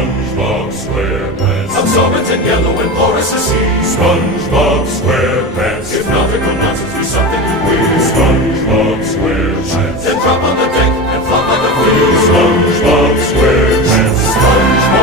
SpongeBob SquarePants. Absorbent and yellow and porous as sea. SpongeBob SquarePants. If nautical nonsense be something you wish, SpongeBob SquarePants. then drop on the deck and flop on the field. SpongeBob SquarePants. SpongeBob